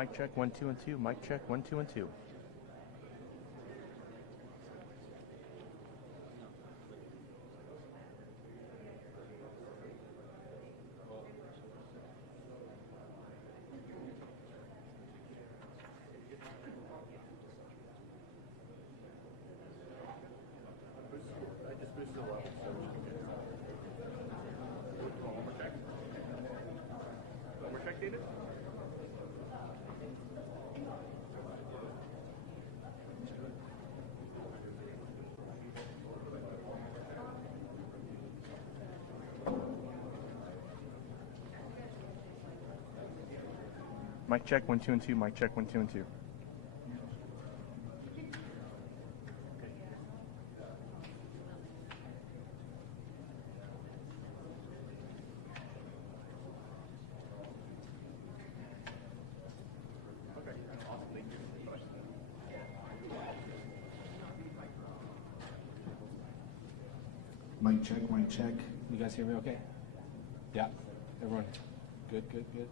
Mic check, 1, 2, and 2. Mic check, 1, 2, and 2. Mic check, 1, 2, and 2. Mic check, 1, 2, and 2. Mic check, mic check. You guys hear me okay? Yeah. Everyone? Good, good, good.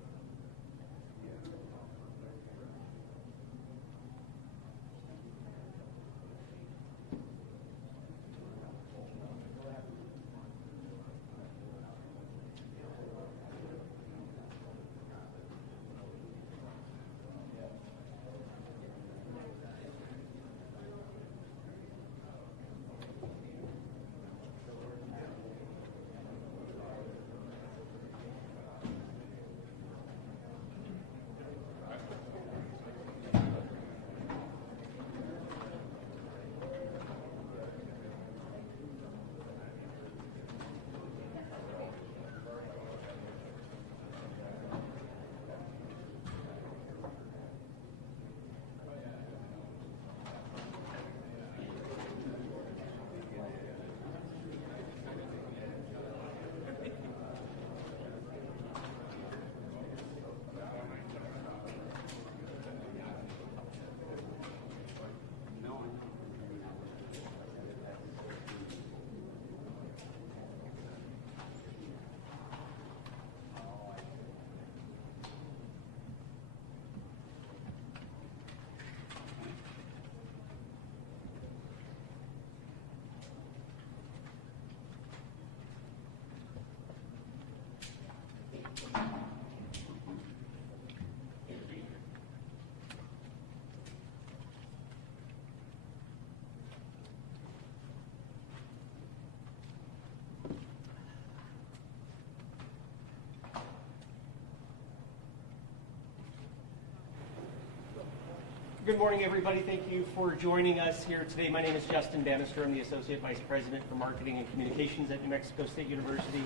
Good morning, everybody. Thank you for joining us here today. My name is Justin Bannister. I'm the Associate Vice President for Marketing and Communications at New Mexico State University.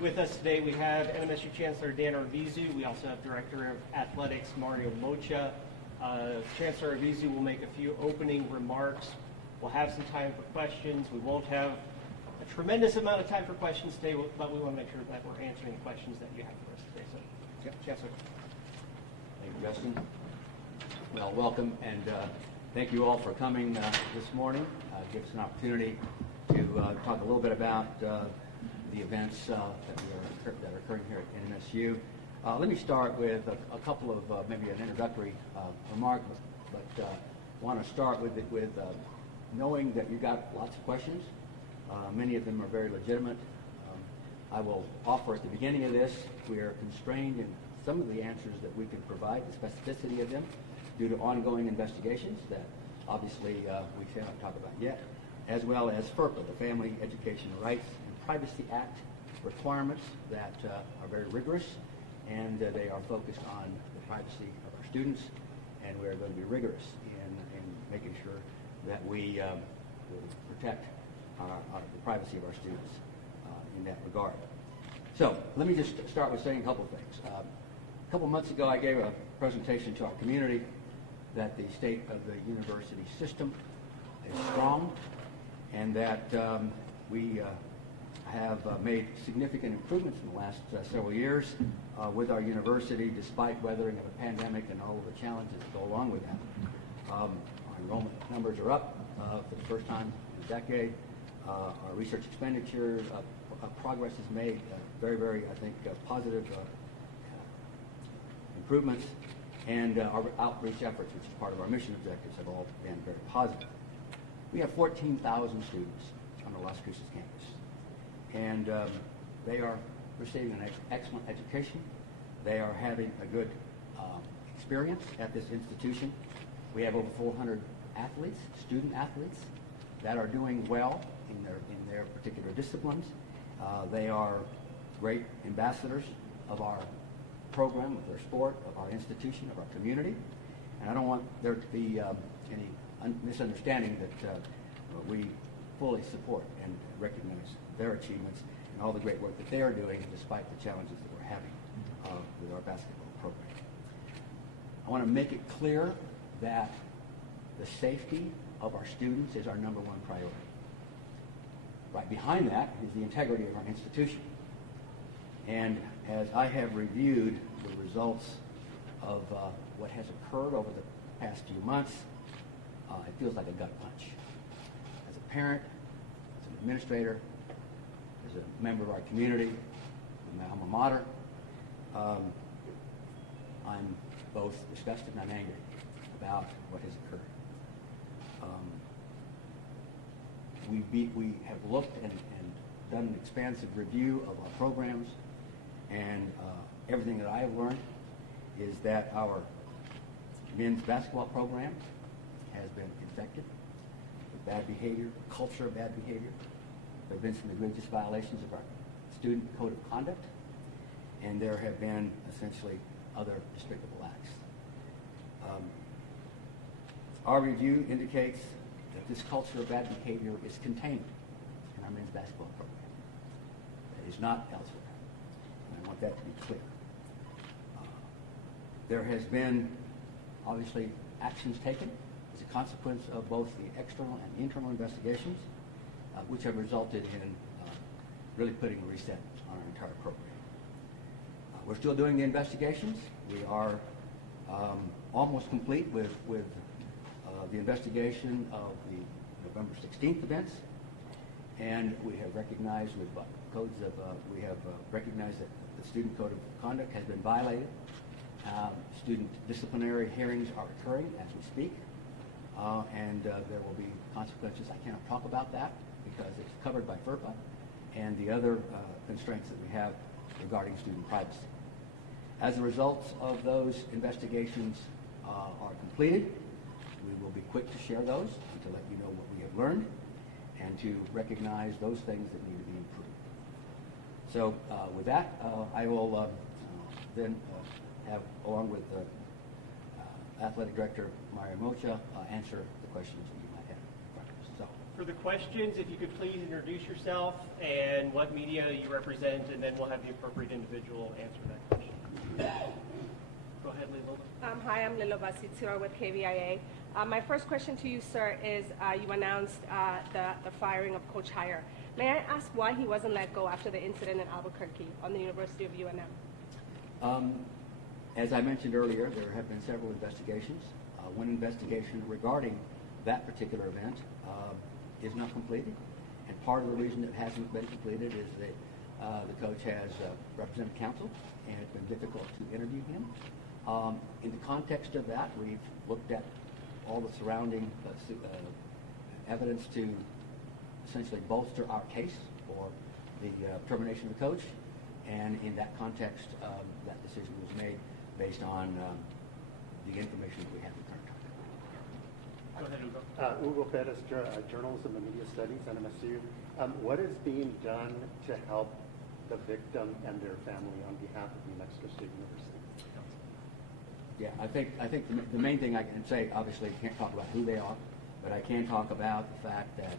With us today, we have NMSU Chancellor Dan Arvizu. We also have Director of Athletics Mario Moccia. Chancellor Arvizu will make a few opening remarks. We'll have some time for questions. We won't have a tremendous amount of time for questions today, but we want to make sure that we're answering the questions that you have for us today. So, Chancellor. Thank you, Justin. Well, welcome, and thank you all for coming this morning. Give us an opportunity to talk a little bit about the events that are occurring here at NMSU. Let me start with a couple of maybe an introductory remark, but want to start with knowing that you got lots of questions. Many of them are very legitimate. I will offer at the beginning of this, we are constrained in some of the answers that we can provide, the specificity of them, due to ongoing investigations that obviously we cannot talk about yet, as well as FERPA, the Family Education Rights and Privacy Act requirements that are very rigorous, and they are focused on the privacy of our students, and we're going to be rigorous in making sure that we protect the privacy of our students in that regard. So let me just start with saying a couple of things. A couple months ago, I gave a presentation to our community that the state of the university system is strong, and that we have made significant improvements in the last several years with our university, despite weathering of a pandemic and all of the challenges that go along with that. Our enrollment numbers are up for the first time in a decade. Our research expenditure progress is made, very, very, I think, positive improvements. And our outreach efforts, which is part of our mission objectives, have all been very positive. We have 14,000 students on the Las Cruces campus, and they are receiving an excellent education. They are having a good experience at this institution. We have over 400 athletes, student athletes, that are doing well in their particular disciplines. They are great ambassadors of our program, of their sport, of our institution, of our community. And I don't want there to be any misunderstanding that we fully support and recognize their achievements and all the great work that they are doing despite the challenges that we're having with our basketball program. I want to make it clear that the safety of our students is our number one priority. Right behind that is the integrity of our institution. And as I have reviewed the results of what has occurred over the past few months, it feels like a gut punch. As a parent, as an administrator, as a member of our community, my alma mater, I'm both disgusted and I'm angry about what has occurred. We have looked and done an expansive review of our programs, and everything that I have learned is that our men's basketball program has been infected with bad behavior, culture of bad behavior. There have been some egregious violations of our student code of conduct, and there have been essentially other despicable acts. Our review indicates that this culture of bad behavior is contained in our men's basketball program. It is not elsewhere. And I want that to be clear. There has been, obviously, actions taken as a consequence of both the external and internal investigations, which have resulted in really putting a reset on our entire program. We're still doing the investigations. We are almost complete with the investigation of the November 16th events, and we have recognized with codes of recognized that the student code of conduct has been violated. Student disciplinary hearings are occurring as we speak, and there will be consequences. I cannot talk about that because it's covered by FERPA and the other constraints that we have regarding student privacy. As a result of those investigations are completed, we will be quick to share those and to let you know what we have learned and to recognize those things that need to be improved. So with that, I will then have, along with Athletic Director Mario Moccia, answer the questions that you might have. So, for the questions, if you could please introduce yourself and what media you represent, and then we'll have the appropriate individual answer that question. Go ahead, Lilo. Hi, I'm Lilo Basitzira with KVIA. My first question to you, sir, is you announced the firing of Coach Heyer. May I ask why he wasn't let go after the incident in Albuquerque on the University of UNM? As I mentioned earlier, there have been several investigations. One investigation regarding that particular event is not completed, and part of the reason it hasn't been completed is that the coach has represented counsel, and it's been difficult to interview him. In the context of that, we've looked at all the surrounding evidence to essentially bolster our case for the termination of the coach, and in that context, that decision was made based on the information that we have at the current time. Go ahead, Hugo. Hugo Perez, Journalism and Media Studies, NMSU. What is being done to help the victim and their family on behalf of New Mexico State University? Yeah, I think the main thing I can say, obviously, I can't talk about who they are, but I can talk about the fact that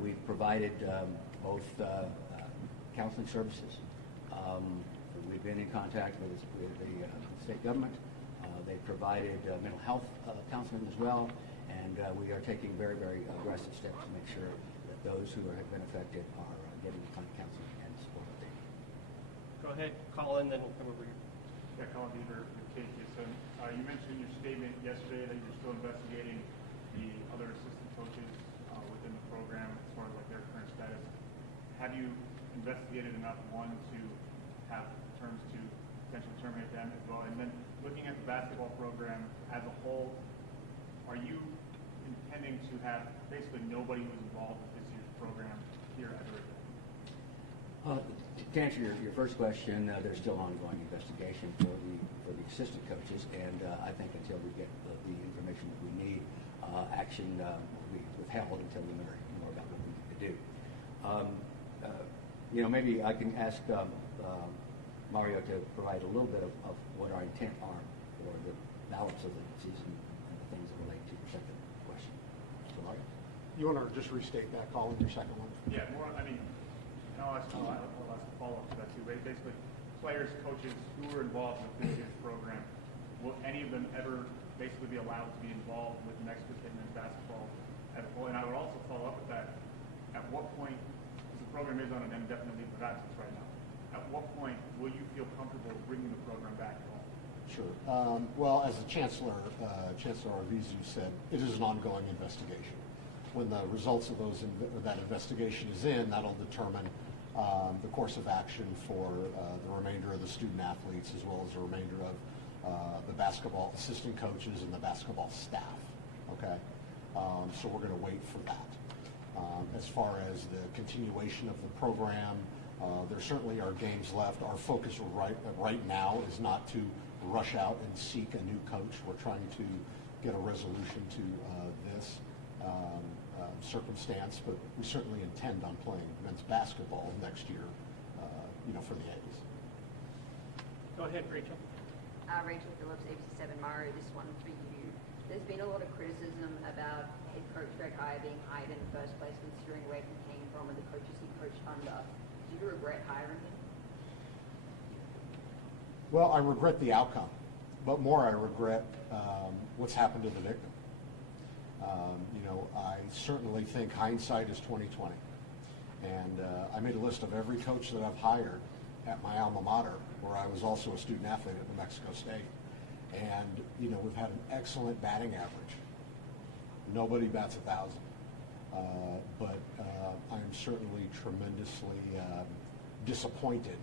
we've provided both counseling services. We've been in contact with the state government. They've provided mental health counseling as well, and we are taking very, very aggressive steps to make sure that those who have been affected are getting the kind of counseling and support that they need. Go ahead, Colin, then we'll come over here. Yeah, Colin Beaver with KT. So you mentioned in your statement yesterday that you're still investigating the other assistant coaches within the program as far as like their current status. Have you investigated enough, one, to have terms to potentially terminate them as well? And then looking at the basketball program as a whole, are you intending to have basically nobody who's involved with this year's program here at Director? To answer your first question, there's still ongoing investigation for the assistant coaches, and I think until we get the information that we need, action will be withheld until we learn more about what we need to do. Maybe I can ask Mario to provide a little bit of what our intent are for the balance of the season and the things that relate to your second question. So Mario? You want to just restate that, Colin, your second one? Yeah, more, I mean, I'll ask a follow-up to that too. Basically, players, coaches who are involved with this year's program, will any of them ever basically be allowed to be involved with Mexico State men's basketball as a whole? And I would also follow up with that, at what point, because the program is on an indefinite leave of absence right now, at what point will you feel comfortable bringing the program back at all? Sure. Well, as the Chancellor Arvizu said, it is an ongoing investigation. When the results of that investigation is in, that'll determine the course of action for the remainder of the student athletes, as well as the remainder of the basketball assistant coaches and the basketball staff. Okay, so we're going to wait for that. As far as the continuation of the program, there certainly are games left. Our focus right now is not to rush out and seek a new coach. We're trying to get a resolution to this circumstance, but we certainly intend on playing men's basketball next year, for the Aggies. Go ahead, Rachel. Rachel Phillips, ABC7 Mario, this one for you. There's been a lot of criticism about head coach Greg Hire being hired in the first place, considering where he came from and the coaches he coached under. Do you regret hiring him? Well, I regret the outcome, but more I regret what's happened to the victim. I certainly think hindsight is 20/20, and I made a list of every coach that I've hired at my alma mater, where I was also a student athlete at New Mexico State, and we've had an excellent batting average. Nobody bats 1,000, but I'm certainly tremendously disappointed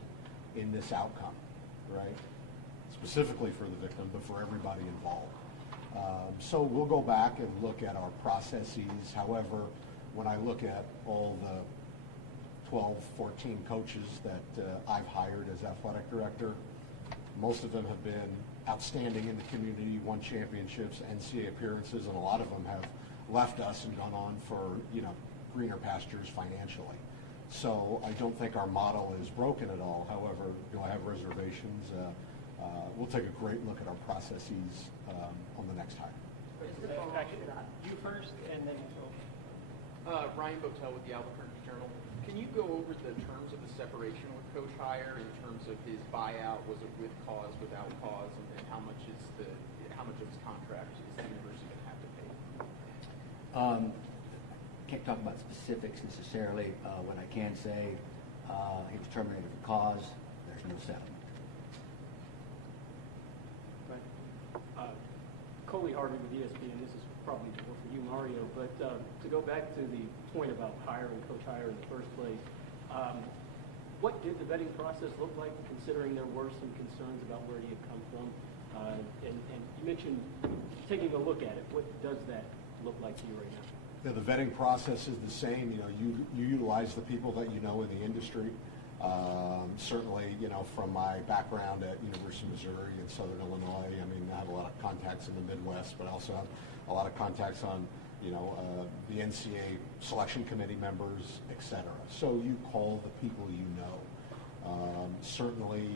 in this outcome, right? Specifically for the victim, but for everybody involved. So we'll go back and look at our processes. However, when I look at all the 12, 14 coaches that I've hired as athletic director, most of them have been outstanding in the community, won championships, NCAA appearances, and a lot of them have left us and gone on for, greener pastures financially. So I don't think our model is broken at all. However, do I have reservations? We'll take a great look at our processes on the next hire. You first, and then Ryan Botel with the Albuquerque Journal. Can you go over the terms of the separation with Coach Hire in terms of his buyout? Was it with cause, without cause, and how much of his contract is the university going to have to pay? Can't talk about specifics necessarily. What I can say, he was terminated for cause. There's no settlement. Coley Harvey with ESPN. This is probably more for you, Mario. But to go back to the point about hiring Coach Hire in the first place, what did the vetting process look like, considering there were some concerns about where he had come from? And you mentioned taking a look at it. What does that look like to you right now? Yeah, the vetting process is the same. You utilize the people that you know in the industry. Certainly, from my background at University of Missouri and Southern Illinois, I have a lot of contacts in the Midwest, but I also have a lot of contacts on, the NCAA selection committee members, et cetera. So you call the people you know. Certainly,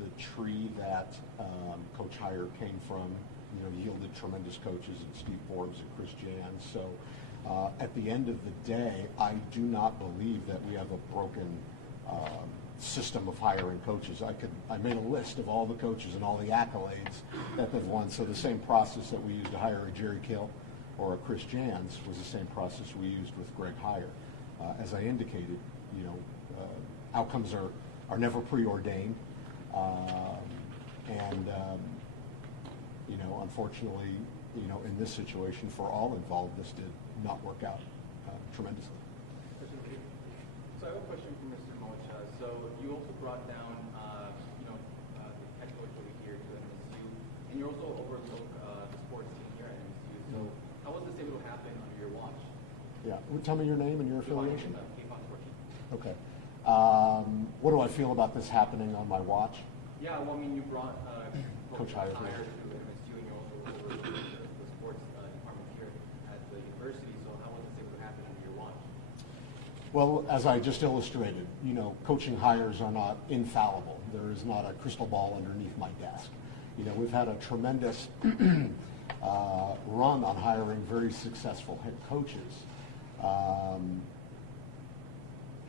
the tree that Coach Hire came from, yielded tremendous coaches in Steve Forbes and Chris Jans. So at the end of the day, I do not believe that we have a broken system of hiring coaches. I made a list of all the coaches and all the accolades that they've won. So the same process that we used to hire a Jerry Kill or a Chris Jans was the same process we used with Greg Hire. As I indicated, outcomes are never preordained, and unfortunately, in this situation, for all involved, this did not work out tremendously. So I have a question for Mr. Moccia. So you also brought down, the head coach over here to you also overlook the sports team here at MSU. So how was this able to happen under your watch? Yeah. Tell me your name and your affiliation. Okay. Okay. What do I feel about this happening on my watch? Yeah, well, I mean, you brought Coach Hire to MSU, and you also overlooked the sports department here at the university. So how was this able to happen under your watch? Well, as I just illustrated, you know, coaching hires are not infallible. There is not a crystal ball underneath my desk. You know, we've had a tremendous run on hiring very successful head coaches.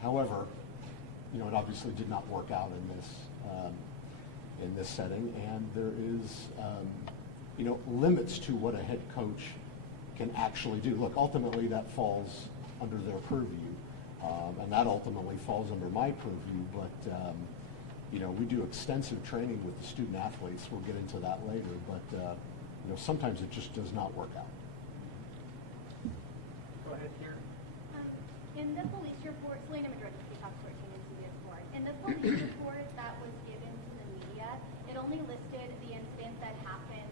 However, you know, it obviously did not work out in this setting, and there is, you know, limits to what a head coach can actually do. Look, ultimately that falls under their purview, and that ultimately falls under my purview. But you know, we do extensive training with the student athletes. We'll get into that later, but you know, sometimes it just does not work out. Go ahead here. In the police report, Selena Madrid, Fox 14 and CBS 4. In the police report that was given to the media, it only listed the incident that happened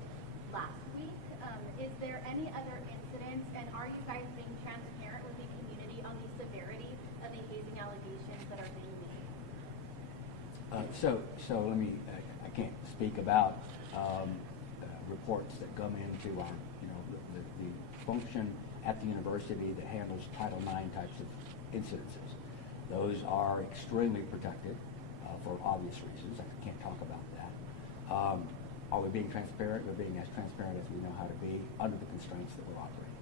last week. Is there any other incidents, and are you guys being transparent with the community on the severity of the hazing allegations that are being made? So let me, I can't speak about reports that come into our, you know, the function at the university that handles Title IX types of incidences. Those are extremely protected for obvious reasons. I can't talk about that. Are we being transparent? We're being as transparent as we know how to be under the constraints that we're operating.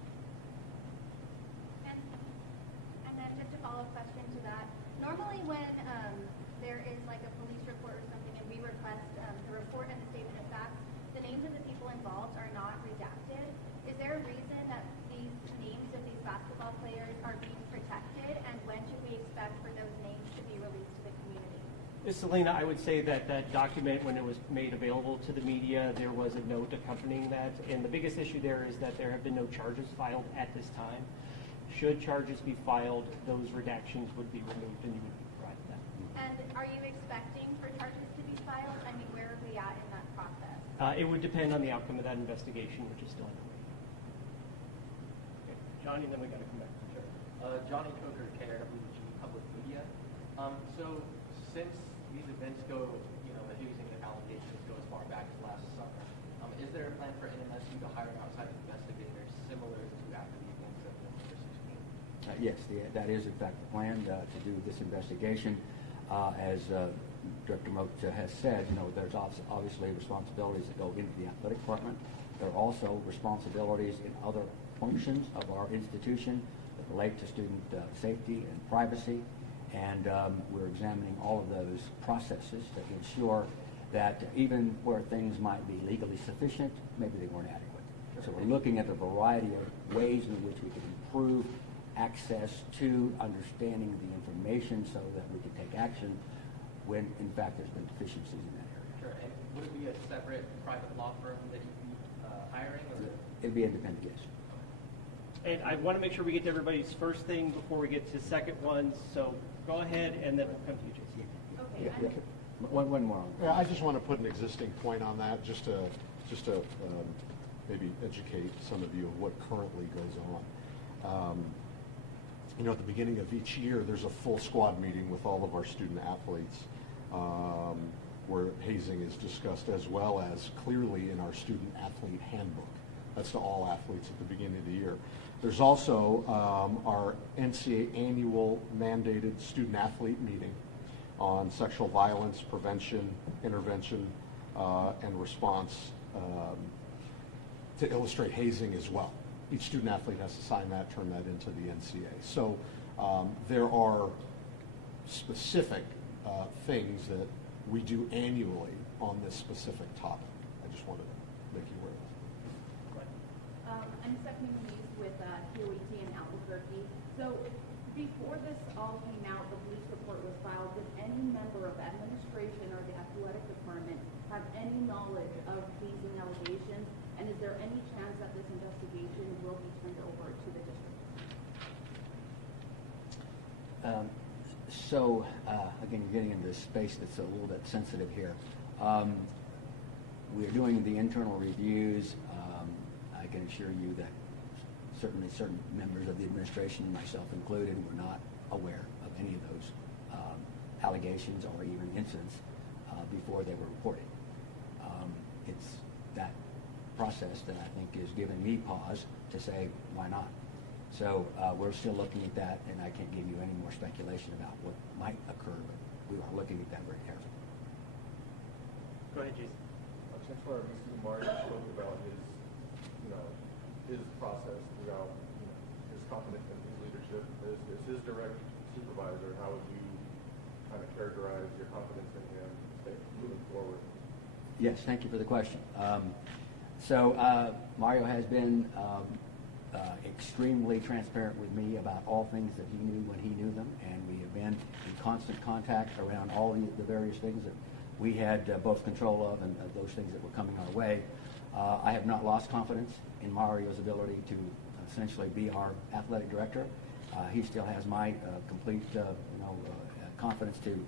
And then just a follow-up question to that. Normally when there is like a police report or something and we request the report and the statement of facts, the names of the people involved are not redacted. Is there a reason that these names of these basketball players are being protected, and when should we expect for those names to be released to the community? Ms. Selena, I would say that that document, when it was made available to the media, there was a note accompanying that. And the biggest issue there is that there have been no charges filed at this time. Should charges be filed, those redactions would be removed and you would be provided that. And are you expecting for charges to be filed? I mean, where are we at in that process? It would depend on the outcome of that investigation, which is still underway. Okay. Johnny, then we got to come back. Sure. Johnny Coker, KRWG Public Media. So since these events go, you know, the hazing allegations go as far back as last summer, is there a plan for NMSU to hire outside investigators similar to after the events of November 16th? Yes, that is in fact the plan to do this investigation. As Director Moccia has said, you know, there's obviously responsibilities that go into the athletic department. There are also responsibilities in other functions of our institution that relate to student safety and privacy. And we're examining all of those processes to ensure that even where things might be legally sufficient, maybe they weren't adequate. So we're looking at a variety of ways in which we can improve access to understanding the information so that we can take action when, in fact, there's been deficiencies in that area. Sure. And would it be a separate private law firm that you'd be hiring? Or? It'd be independent, yes. And I want to make sure we get to everybody's first thing before we get to second ones. So go ahead, and then we'll come to you, Jason. Okay. One more. Yeah, I just want to put an existing point on that, just to maybe educate some of you of what currently goes on. You know, at the beginning of each year, there's a full squad meeting with all of our student athletes where hazing is discussed, as well as clearly in our student athlete handbook. That's to all athletes at the beginning of the year. There's also our NCAA annual mandated student athlete meeting on sexual violence, prevention, intervention, and response to illustrate hazing as well. Each student athlete has to sign that, turn that into the NCAA. So there are specific things that we do annually on this specific topic. I just wanted to make you aware of that. I'm Stephanie Louise with QET in Albuquerque. So before this all came out, the police report was filed. Did any member of administration or the athletic department have any knowledge of hazing allegations? And is there any chance that this investigation will be turned over to the district? Again, getting into a space that's a little bit sensitive here. we are doing the internal reviews. I can assure you that certainly certain members of the administration, myself included, were not aware of any of those allegations or even incidents before they were reported. It's that process that I think is giving me pause to say, why not? So we're still looking at that, and I can't give you any more speculation about what might occur, but we are looking at that very carefully. Go ahead, Jason. Since Mr. Mario spoke about his process throughout, his confidence in his leadership as his direct supervisor, how would you kind of characterize your confidence in him moving forward? Yes, thank you for the question. Mario has been extremely transparent with me about all things that he knew when he knew them, and we have been in constant contact around all the various things that we had both control of and those things that were coming our way. I have not lost confidence in Mario's ability to essentially be our athletic director. He still has my complete confidence to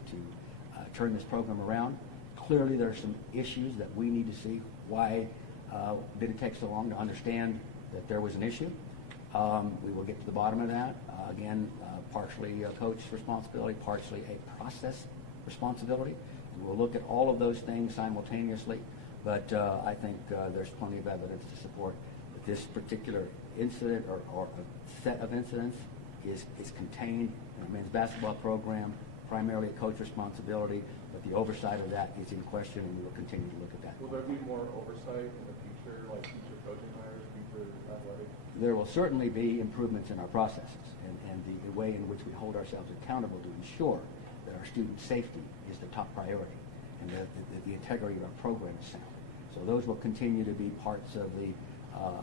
turn this program around. Clearly, there are some issues that we need to see. Why did it take so long to understand that there was an issue? We will get to the bottom of that. Again, partially a coach's responsibility, partially a process responsibility. And we'll look at all of those things simultaneously, but I think there's plenty of evidence to support that this particular incident or a set of incidents is contained in a men's basketball program, primarily a coach responsibility, but the oversight of that is in question, and we will continue to look at that. Will there be more oversight in the future, like future coaching hires, future athletics? There will certainly be improvements in our processes and the way in which we hold ourselves accountable to ensure that our student safety is the top priority and that the integrity of our program is sound. So those will continue to be parts of the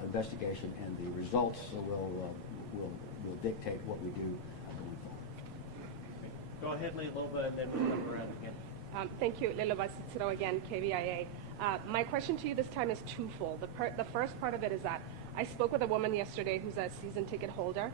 investigation, and the results will dictate what we do going forward. Go ahead, Leilova, and then we'll come around again. Thank you, Leilova Cicero again, KVIA. My question to you this time is twofold. The first part of it is that I spoke with a woman yesterday who's a season ticket holder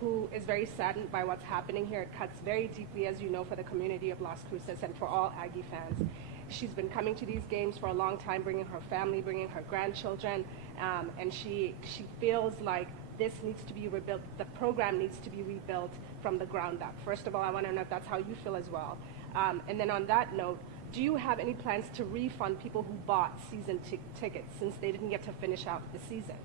who is very saddened by what's happening here. It cuts very deeply, as you know, for the community of Las Cruces and for all Aggie fans. She's been coming to these games for a long time, bringing her family, bringing her grandchildren, and she feels like this needs to be rebuilt. The program needs to be rebuilt from the ground up. First of all, I want to know if that's how you feel as well. And then on that note, do you have any plans to refund people who bought season tickets since they didn't get to finish out the season?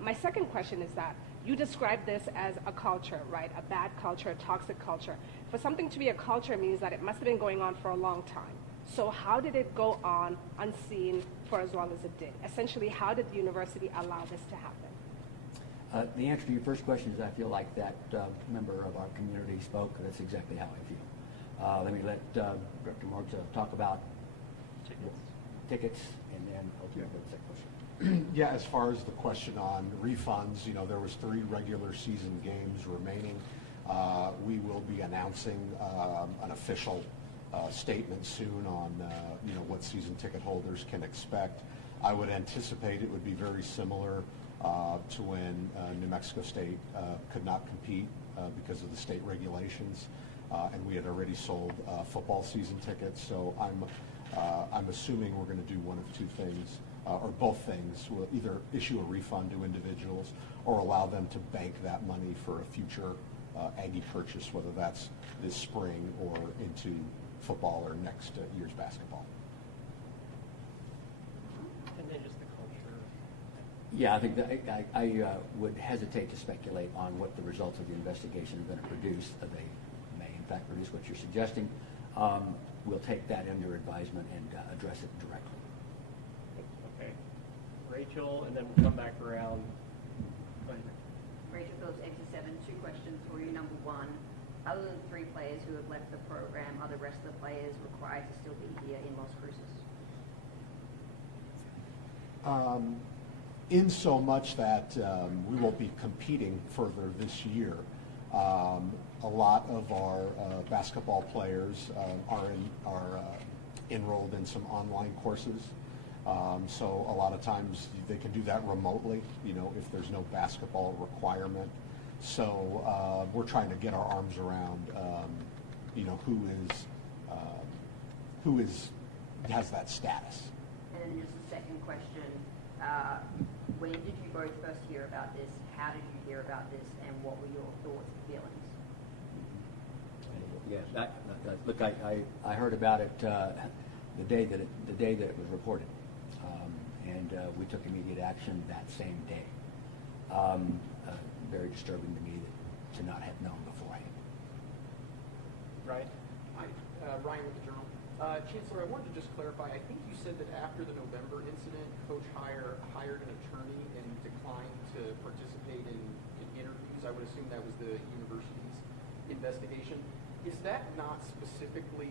My second question is that you described this as a culture, right? A bad culture, a toxic culture. For something to be a culture means that it must have been going on for a long time. So how did it go on unseen for as long as it did? Essentially, how did the university allow this to happen? The answer to your first question is I feel like that member of our community spoke. That's exactly how I feel. Let me let Director Moccia talk about tickets, and then I'll do the second question. Yeah, as far as the question on refunds, there was 3 regular season games remaining. We will be announcing an official statement soon on what season ticket holders can expect. I would anticipate it would be very similar to when New Mexico State could not compete because of the state regulations, and we had already sold football season tickets. So I'm assuming we're going to do one of 2 things, or both things. We'll either issue a refund to individuals or allow them to bank that money for a future Aggie purchase, whether that's this spring or into football or next year's basketball. And then just the culture. Yeah, I think that I would hesitate to speculate on what the results of the investigation are going to produce. They may, in fact, produce what you're suggesting. We'll take that under advisement and address it directly. Okay. Rachel, and then we'll come back around. Go ahead. Rachel Phillips, ABC7. 2 questions for you. Number 1, other than 3 players who have left the program, are the rest of the players required to still be here in Las Cruces? In so much that we will be competing further this year. A lot of our basketball players are enrolled in some online courses. So a lot of times they can do that remotely, if there's no basketball requirement. So we're trying to get our arms around, who has that status. then just a second question. When did you both first hear about this? How did you hear about this? And what were your thoughts and feelings? Yes, look, I heard about it the day that it was reported, and we took immediate action that same day. Very disturbing to me to not have known beforehand. Right. Hi, Ryan with the Journal. Chancellor, I wanted to just clarify. I think you said that after the November incident, Coach hired an attorney and declined to participate in interviews. I would assume that was the university's investigation. Is that not specifically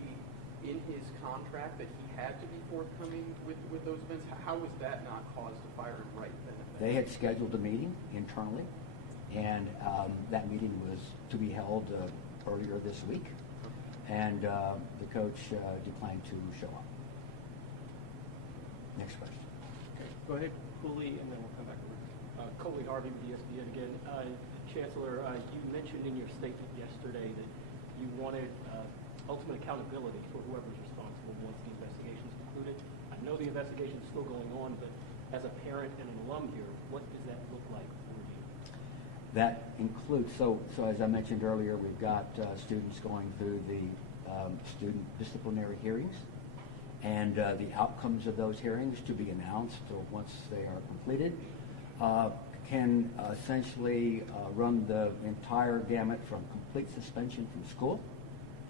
in his contract that he had to be forthcoming with those events? How was that not cause to fire him right then and there? They had scheduled a meeting internally, and that meeting was to be held earlier this week, and the coach declined to show up. Next question. Okay, go ahead, Cooley, and then we'll come back over. Coley Harvey with ESPN again. Chancellor, you mentioned in your statement yesterday that you wanted ultimate accountability for whoever's responsible once the investigation is concluded. I know the investigation is still going on, but as a parent and an alum here, what does that look like for you? That includes, so as I mentioned earlier, we've got students going through the student disciplinary hearings, and the outcomes of those hearings to be announced once they are completed can essentially run the entire gamut from complete suspension from school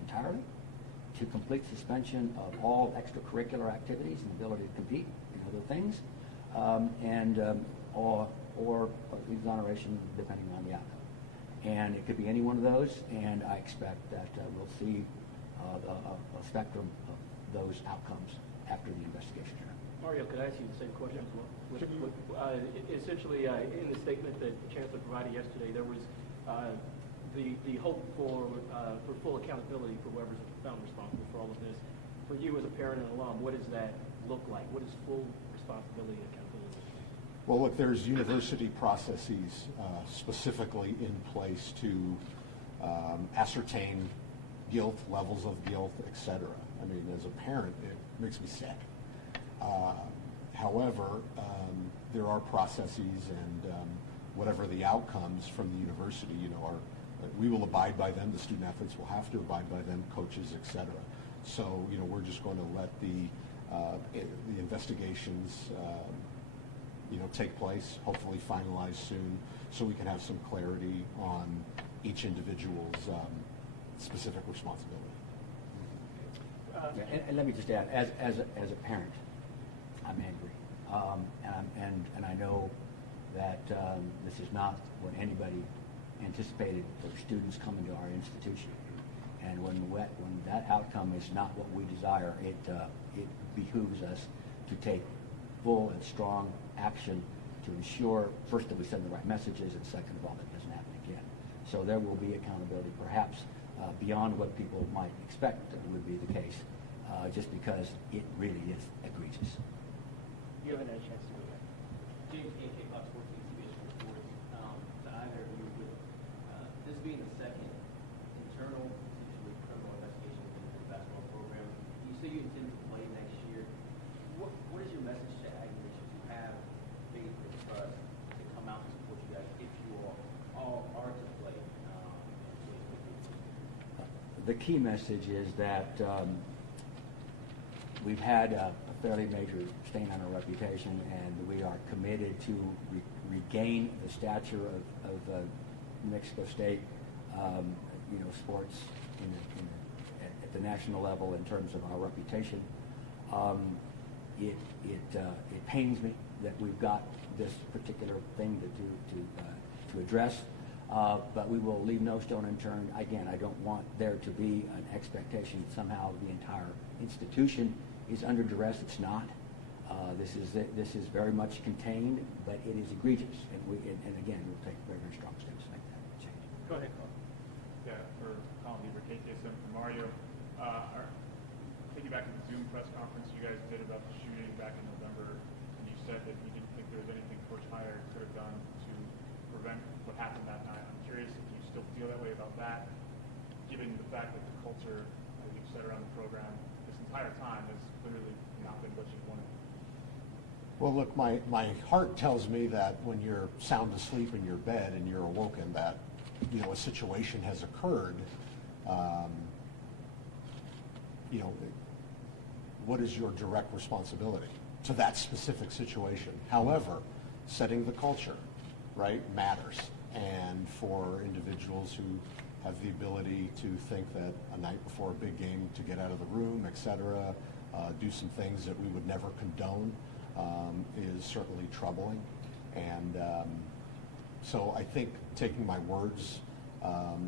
entirely to complete suspension of all extracurricular activities and ability to compete in other things, or exoneration depending on the outcome. And it could be any one of those, and I expect that we'll see a spectrum of those outcomes after the investigation. Mario, could I ask you the same question as well? Essentially, in the statement that the Chancellor provided yesterday, there was the hope for full accountability for whoever's found responsible for all of this. For you as a parent and alum, what does that look like? What is full responsibility and accountability? Well, look, there's university processes specifically in place to ascertain guilt, levels of guilt, etc. I mean, as a parent, it makes me sick. However, there are processes, and whatever the outcomes from the university, we will abide by them. The student athletes will have to abide by them, coaches, etc. So, we're just going to let the investigations, take place, hopefully finalized soon, so we can have some clarity on each individual's specific responsibility. And let me just add, as a parent, I'm angry, and I know that this is not what anybody anticipated for students coming to our institution. And when that outcome is not what we desire, it behooves us to take full and strong action to ensure, first, that we send the right messages, and second of all, that it doesn't happen again. So there will be accountability, perhaps beyond what people might expect would be the case, just because it really is egregious. You haven't had a chance to go back. James AK, Fox 14, CBS Sports. To either of you, with this being the second internal, potentially criminal investigation within the basketball program, you say you intend to play next year. What is your message to athletes to have faith and trust to come out and support you guys if you all are to play? The key message is that we've had a fairly major stain on our reputation, and we are committed to regain the stature of New Mexico State, sports at the national level in terms of our reputation. It pains me that we've got this particular thing to address, but we will leave no stone unturned. Again, I don't want there to be an expectation that somehow the entire institution is under duress. It's not. This is very much contained, but it is egregious, and again, we'll take very, very strong steps to make that change. Go ahead, Carl. Yeah, for Colin Lieber, KTSM, for Mario. Piggyback to the Zoom press conference you guys did about the shooting back in November, and you said that you didn't think there was anything Coach Heyer could have done to prevent what happened that night. I'm curious if you still feel that way about that, given the fact that the culture that you've set around the program this entire time has clearly not been what you wanted. Well, look, my heart tells me that when you're sound asleep in your bed and you're awoken that, a situation has occurred, what is your direct responsibility to that specific situation? However, setting the culture, right, matters. And for individuals who have the ability to think that a night before a big game to get out of the room, et cetera, do some things that we would never condone, is certainly troubling. And so I think, taking my words,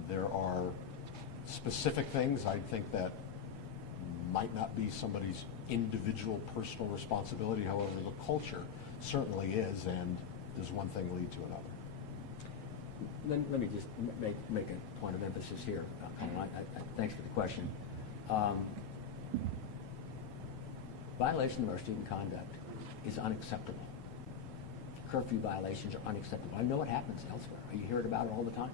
there are specific things I think that might not be somebody's individual personal responsibility. However, the culture certainly is, and does one thing lead to another? Let me just make a point of emphasis here. Thanks for the question. Violation of our student conduct is unacceptable. Curfew violations are unacceptable. I know it happens elsewhere. You hear about it all the time.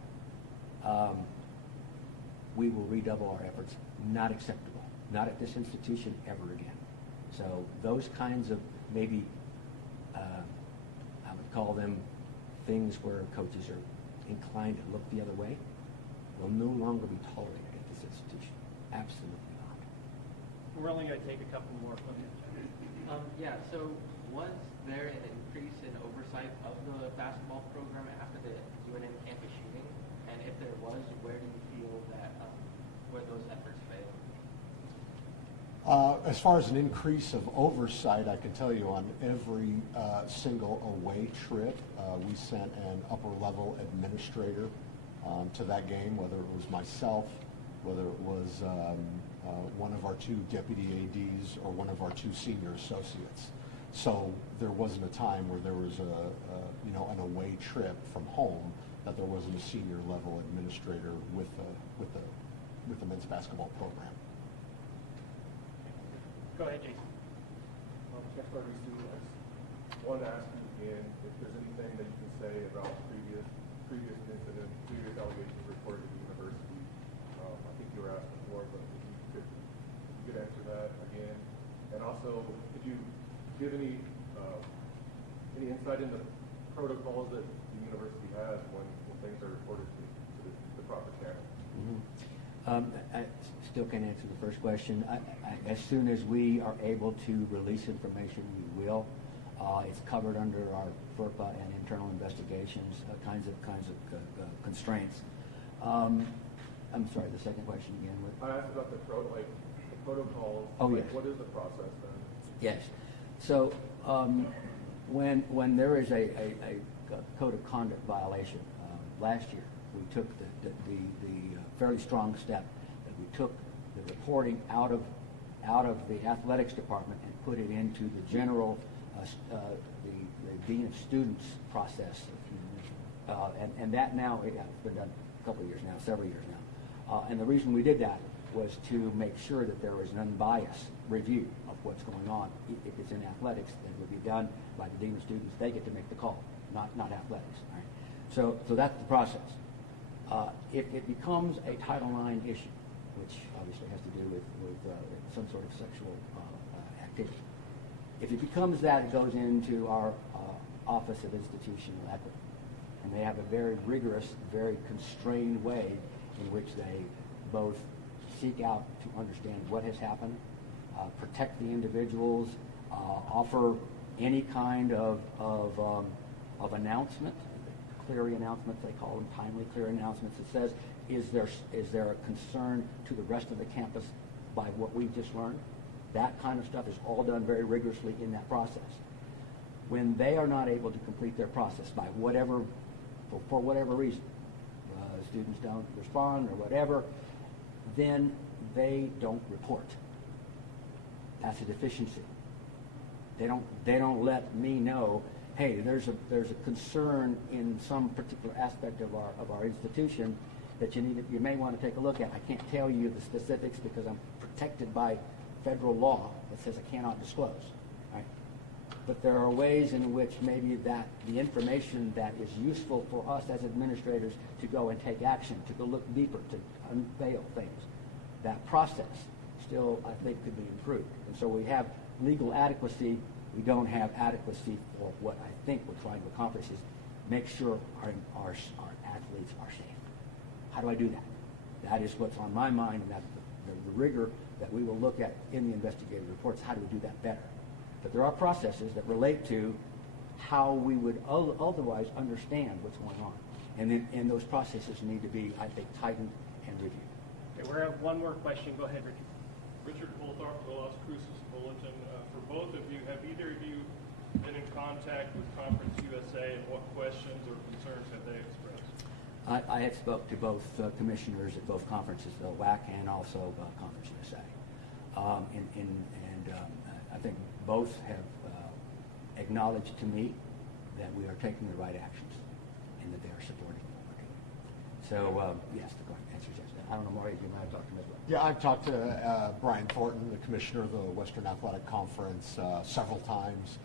We will redouble our efforts. Not acceptable. Not at this institution ever again. So those kinds of maybe, I would call them things where coaches are inclined to look the other way, will no longer be tolerated at this institution. Absolutely not. We're only going to take a couple more. Yeah, so was there an increase in oversight of the basketball program after the UNM campus shooting? And if there was, where do you feel that where those efforts failed? As far as an increase of oversight, I can tell you on every single away trip, we sent an upper-level administrator to that game, whether it was myself, whether it was one of our two deputy ADs or one of our two senior associates. So there wasn't a time where there was an away trip from home that there wasn't a senior level administrator with the men's basketball program. Go ahead, Jason. Jeff Harvey, student, I just wanted to ask you again if there's anything that you can say about previous incidents, previous allegations reported to the university. I think you were asked before, but if you could answer that again. And also, could you give any insight into protocols that the university has when things are reported to the proper channel? I still can't answer the first question. As soon as we are able to release information, we will. It's covered under our FERPA and internal investigations kinds of constraints. I'm sorry, the second question again. I asked about the protocols. Oh, yes. What is the process then? Yes. So when there is a code of conduct violation, last year we took the fairly strong step that we took the reporting out of the athletics department and put it into the general the dean of students process. And that now, it's been done a couple of years now, several years now. And the reason we did that was to make sure that there was an unbiased review of what's going on. If it's in athletics, then it would be done by the dean of students. They get to make the call, not athletics. Right? So that's the process. If it becomes a Title IX issue, which obviously has to do with some sort of sexual activity, if it becomes that, it goes into our Office of Institutional Equity. And they have a very rigorous, very constrained way in which they both seek out to understand what has happened, protect the individuals, offer any kind of announcement, clear announcements, they call them timely, clear announcements that says, is there a concern to the rest of the campus by what we've just learned? That kind of stuff is all done very rigorously in that process. When they are not able to complete their process by for whatever reason, students don't respond or whatever, then they don't report. That's a deficiency. They don't let me know, hey, there's a concern in some particular aspect of our institution that you may want to take a look at. I can't tell you the specifics because I'm protected by federal law that says I cannot disclose. Right? But there are ways in which maybe that the information that is useful for us as administrators to go and take action, to go look deeper, to unveil things, that process still, I think, could be improved. And so we have legal adequacy we don't have adequacy for what I think we're trying to accomplish is make sure our athletes are safe. How do I do that? That is what's on my mind, and that's the rigor that we will look at in the investigative reports. How do we do that better? But there are processes that relate to how we would otherwise understand what's going on. And those processes need to be, I think, tightened and reviewed. Okay, we have one more question. Go ahead, Ricky. Richard Colthorpe, the Las Cruces Bulletin. For both of you, have either of you been in contact with Conference USA, and what questions or concerns have they expressed? I had spoke to both commissioners at both conferences, the WAC and also Conference USA. I think both have acknowledged to me that we are taking the right actions and that they are supporting what we're doing. So, yes, the answer is yes. I don't know, Mario, if you might have talked to him as well. Yeah, I've talked to Brian Thornton, the commissioner of the Western Athletic Conference, several times,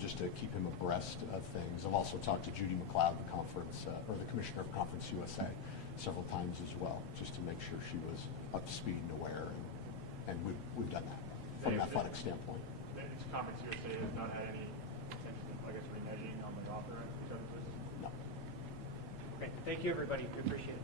just to keep him abreast of things. I've also talked to Judy McLeod, the conference, or the commissioner of Conference USA, several times as well, just to make sure she was up to speed and aware, and we've done that from an athletic standpoint. This Conference USA has not had any intention of, I guess, reneging on the author? No. Okay, thank you, everybody. We appreciate it.